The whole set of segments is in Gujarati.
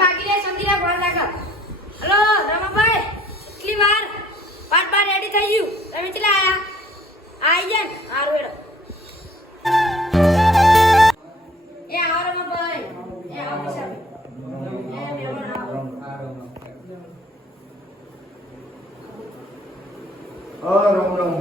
બાકી રે સમજીને ફોન લાગો. હલો રમાભાઈ, કેટલી વાર? પાટ રેડી થઈ ગયું. તમે કેટલા આયા? આઈ જાય ને હારું એડો. એ આવો રમાભાઈ. એ આવો કિશન. એ મેમણ આવો. રામ રામ.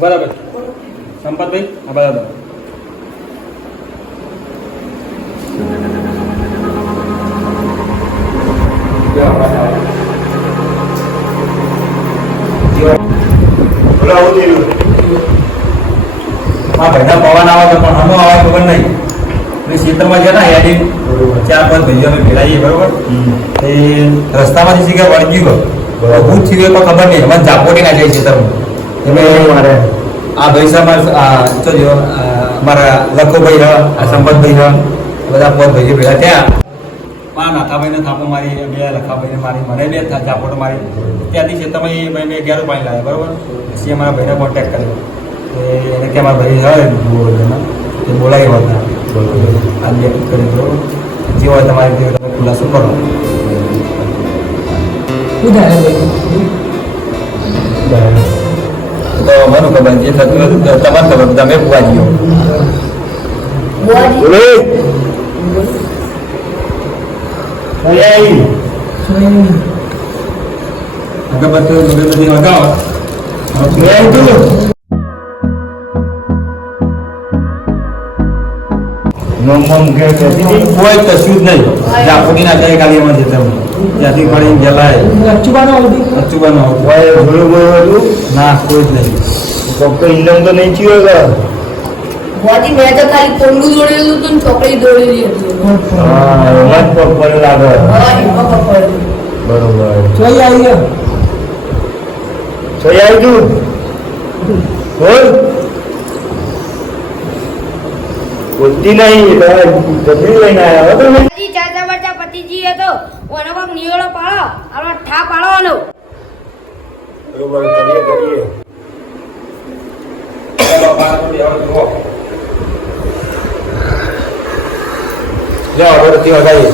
બરાબર સંપતભાઈ હા બરાબર ભાઈના પવન આવે તો પણ આનો અવાજ ખબર નહીં ક્ષેત્રમાં છે ને યાદી 4-5 ભાઈઓ અમે ભેળાઈએ બરોબર એ રસ્તામાંથી શીખે વળગી ગયો ભૂત થયું તો ખબર નહીં મને ઝાપોટી નાખી ક્ષેત્રમાં એટલે મારે આ ભાઈ સાહેબ જો અમારા લખોભાઈ હ આ સંપતભાઈ હ બધા પોત ભાઈઓ ભેગા થયા મારા નાથાભાઈને થાપો મારી બે લખાભાઈને મારી મને બે ઝાપોટો મારી ત્યાંથી ક્ષેત્રમાં એ ભાઈ મેં 11 પાણી લાવ્યા બરાબર પછી અમારા ભાઈને કોન્ટેક્ટ કર્યો એને કે અમારા ભાઈ હોય એ બોલાવી હોતા આજે કરી દો જે હોય તમારે તમે ખુલાસો કરો તો મને ખબર જે થતું હતું તમારે ખબર તમે બુવાજીઓ અગરબત્તી લગાવો કોઈ કશું જ નહીં ઝાપોટી ના જાય ખાલી એમાં જતા ત્યાંથી પડી ગયેલા અચુબાનો ના કોઈ જ નહીં ડોક્ટર ઇન્દમ તો નહીં થયો બોડી મેં તો ખાલી કોંડું દોડેલું હતું ને ચોકડી દોડેલી હતી હા એમાં જ પગ પડે લાગે હા એમાં પકડ બરોબર જોઈ આવી જોઈ આવી તું બોલ બોલતી નહીં જબરી લઈને આવ્યા હતો ને ચાચા બચ્ચા પતિજી હતો ઓનો કોક નિયોળો પાડો આનો ઠા પાડવાનો બરોબર કરીએ જાઓ અગરબત્તી લગાવીએ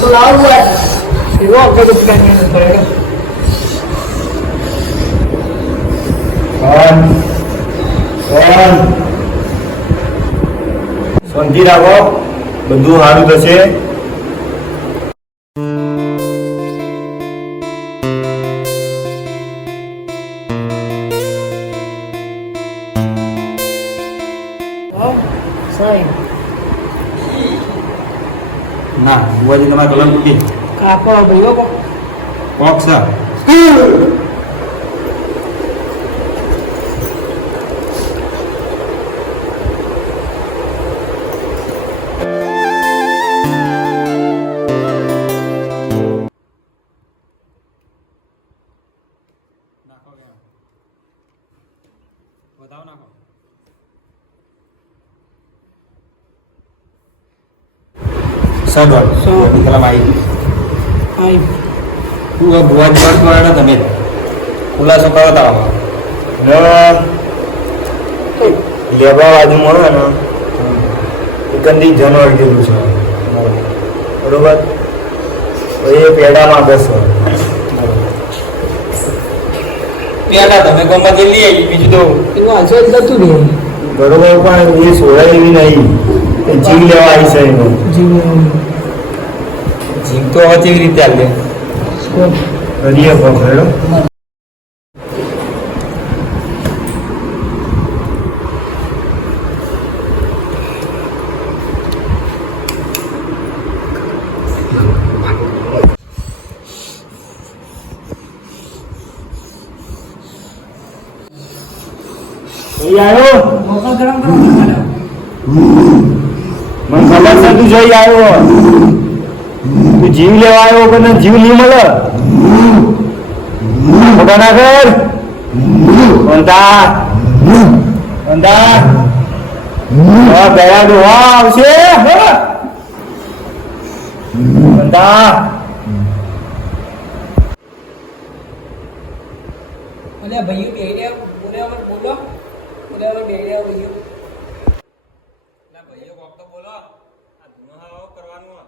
તો લાવો બોલ એવો અગરબત્તી લઈને પડે શાંતિ રાખો બધું સારું થશે ના બુવાજી તમારે કલમ તૂટી કાકો ભાઈઓ કોક સર વધાવો નાખો સર કલમ આવી તું ભુવા જવાડ કરો તમે ખુલાસો કરો તારો લેવા બાજુ મળે ને એકંદી જનવર જેવું છે બરોબર એ પેડામાં બેસો પેલા તમે ગમત લઈ આવી બીજું તો એનું આન્સર જતું નહીં બરોબર પણ એ સોળાય એવી નહીં જીવ લેવા આવી છે એનો જીવ તો હવે કેવી રીતે હાલે કરીએ પકડો આવ્યો મને ખબર છે તું જોઈ આવ્યો તું જીવ લેવા આવ્યો પણ જીવ નહીં મળે ખબર ના કર ગયા તો આવશે બંધા અલ્યા ભાઈઓ બે રહ્યા બોલે હવે બોલો બોલે હવે બે રહ્યા ભાઈઓ ભાઈઓ કોક તો બોલો આ ધૂનો હાવ કરવાનું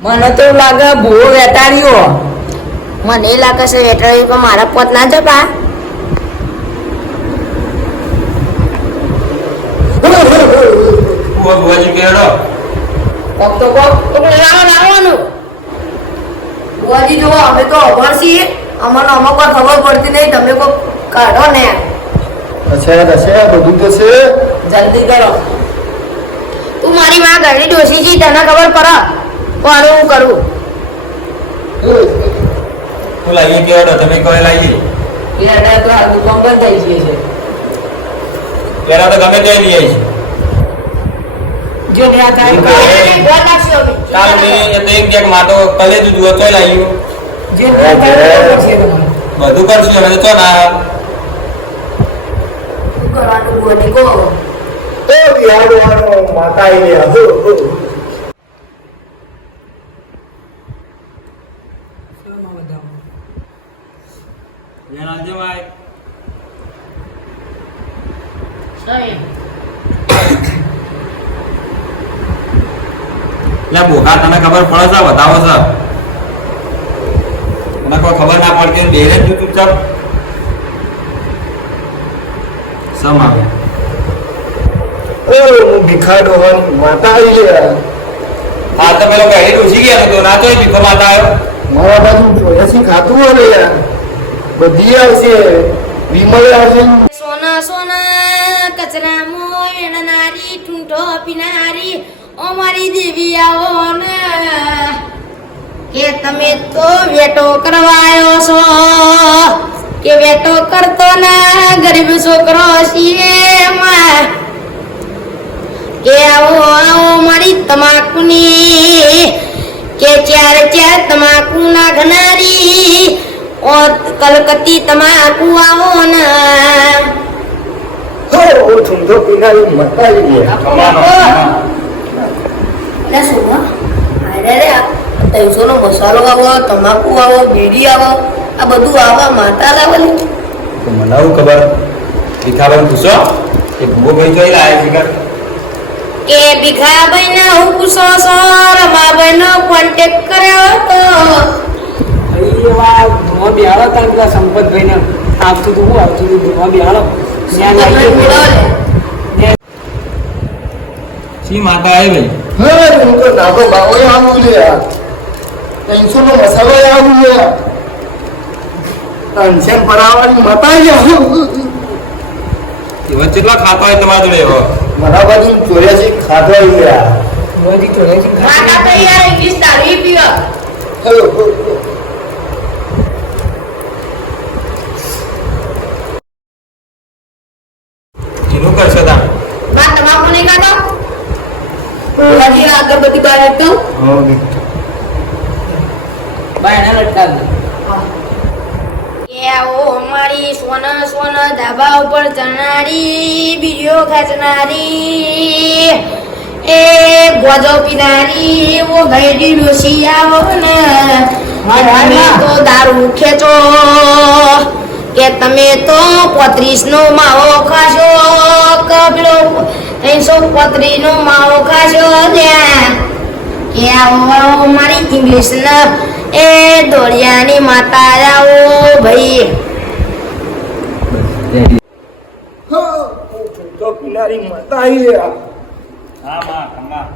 મને તો લાગે ભૂવો વેટાડ્યો મને લાગે છે વેટરણી પણ મારા પોત ના જપા બુવાજી કેડો કોક તો કોક લાવવાનું બુઆજી જો અમે તો અભણ છીએ અમને અમુક વાર ખબર પડતી નહીં તમે કોઈ કાઢો ને થશે બધું થશે જલ્દી કરો તું મારી માં ઘરની ડોસી છી તને ખબર પડે પણ હું કરું હું લાવીએ કેડો તમે કોઈ લાવીએ એટલે તો આ દુકાન બંધ થઈ ગઈ છે પેલા તો ગમે તે લઈ આવી જો ને આ કાંઈ બોલ નાખશો અમે. ચાલ મેં એ તો એમ કે માતો કલે તું જુઓ ચોય લાવ્યું જે ને આ કાંઈ પડશે તમારે બધું કરશું અમે તો ચો ના શું કરવાનું બુઆજી કહો તો યાર માતા આવી ગયા શેમાં બધામાં? જેન આજે ભાઈ લે બોકા તને ખબર પડે છે બતાવો છે તને કોઈ ખબર ના પડતી બેરે તું ચૂપચાપ સમ આવે ઓ ભીખાડો માતા આવી ગયા હા તો પેલો કઈ ડૂસી ગયા તો ના તો ભીખો માતા આવ્યો મારા બાજુ ચોયાસી ખાતું હોય યાર બધી આવશે વિમલ આવશે સોના સોના કચરામાં વેણનારી ઠૂંઠો પીનારી ઓ મારી દેવી આવો ને કે તમે તો વેટો કરવાયો છો કે વેટો કરતો ના ગરીબ છોકરો છીએ માં કે આવો આવો મારી તમાકુની કે ચાર ચાર તમાકુ ના ઘનારી ઓ કલકત્તી તમાકુ આવો ના હો ઠુંડો પીનારી માતા આવી ગયા લે સોના અરે રે તૈસોનો મસાલો આવો તમાકુ આવો બીડી આવો આ બધું આવા માતા લાવવાની તો મને આવું ખબર ભીખાભાઈ પૂછો કે ભૂવો ભાઈ જોઈ લાવે છે કે ભીખાભાઈ ને હું પૂછો છો રમાભાઈ નો કોન્ટેક્ટ કર્યો તો ભાઈ એવા ધોવા બિહાડો તાર પેલા સંપતભાઈ ને આવતું તો હું આવતું હતું ધોવા બિહાડો ત્યાં લાગી સી માતા આવી ભાઈ હા ઠુંડો નાગો બાવો આવું છે યાર 300 નો મસાલો આવું છે તનસેન પરાવાની માતા આવી એવા કેટલા ખાતા હોય તમારા જોડે એવો મારા બાજુ 84 ખાધો આવી ગયા ધોવાજી ધોવાજી માતા તો યાર ઇંગ્લિશ દારૂ પીવા એનું કરશો તા બા તમાકુ નહીં ખાતો બુઆજી અગરબત્તી બહાર રાખતો બાય ના લટકા દે કે આવો અમારી સોના સોના ધાબા ઉપર ચણારી બીજો ખેંચનારી એ ગોજો પીનારી ઓ ગઈડી ડોસી આવો ને તમે તો દારૂ ખેંચો કે તમે તો 35 નો માવો ખાશો કબલો 335 નો માવો ખાશો ત્યાં કે આવો મારી ઇંગ્લિશ ના એ દોડિયાની માતા આવો ભાઈ ઠુંડો પીનારી માતા આવી ગયા હા માં ખમ્મા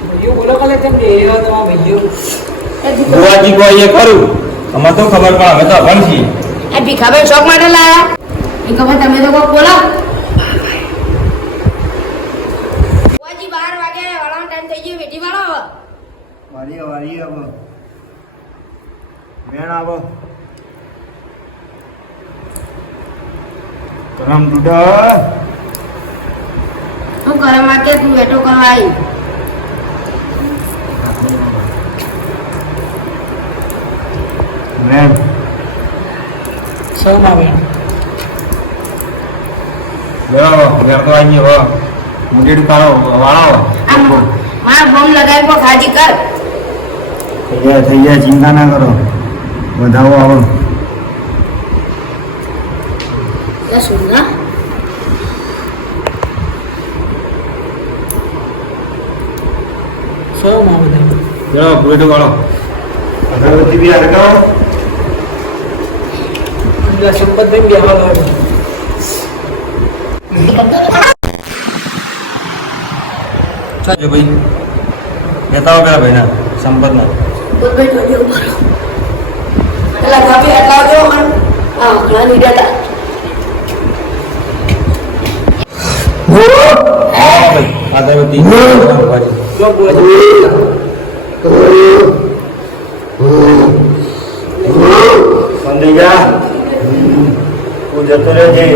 ભાઈઓ બોલો કાલે કેમ બે એવા તમારા ભાઈઓ બુવાજી કોઈ એ કરું અમે તો ખબર પણ અમે તો અભણ છીએ એ ભીખાભાઈ શોખ માટે લાયા ભીખાભાઈ તમે તો કોક બોલો બુઆજી 12 વાગ્યા વાળાનો ટાઈમ થઈ ગયો વેટી વાળો હવે વારી આવો મેણ આવો કરમ દુડા શું કરે માટે તું વેટો કરવા આવી મેણ સૌમાં બેન લો ઘર તો આવી ગયો મુંડેડું કાઢો વાળો આમ મારા ફોન લગાવી કો ખાજી કર થઈ ગયા ચિંતા ના કરો વધાવો આવો એ સુના સો માં બધા ચલો મુંડેડું વાળો અગરબત્તી બી હરગાવો પેલા સંપતભાઈ બેહવા લાગે ચાલો ભાઈ લેતા આવો પેલા ભાઈના સંપતના બોલભાઈ જોજો મારો પેલા ભાભી એટલા જો હા ઘણા નીડા હતા આગરબત્તી જો સમજી જા તું જતો રહેજે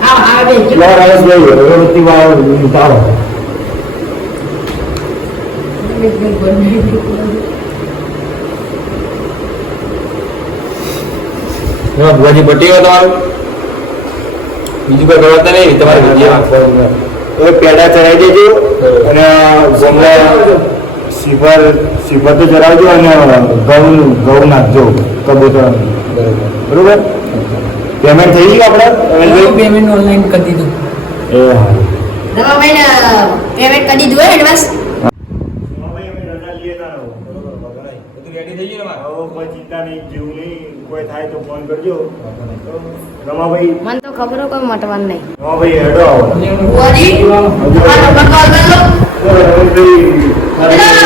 હા હા બેન લો રસ લઈ અગરબત્તી વાળો ઉતારો ભુવાજી પટી ગયો તમારું બીજું કોઈ ગવડતા નહીં તમારે વિદ્યામાં એ પેડા ચડાવી દેજો અને જમલા સિફર તો ચડાવજો અને ઘઉં નાખજો કબૂતર બરોબર પેમેન્ટ થઈ ગયું આપણે પેમેન્ટ ઓનલાઈન કરી દીધું એ હા રમાભાઈ ને પેમેન્ટ કરી દીધું હોય એડવાન્સ બધું રેડી થઈ ગયું તમારે કોઈ ચિંતા નહીં જેવું નહીં કોઈ થાય તો ફોન કરજો રમાભાઈ મને તો ખબર કોઈ મટવાનું નહીં રમાભાઈ હેડો આવો બુઆજી આ નંબર કોલ કરી લો રમેશભાઈ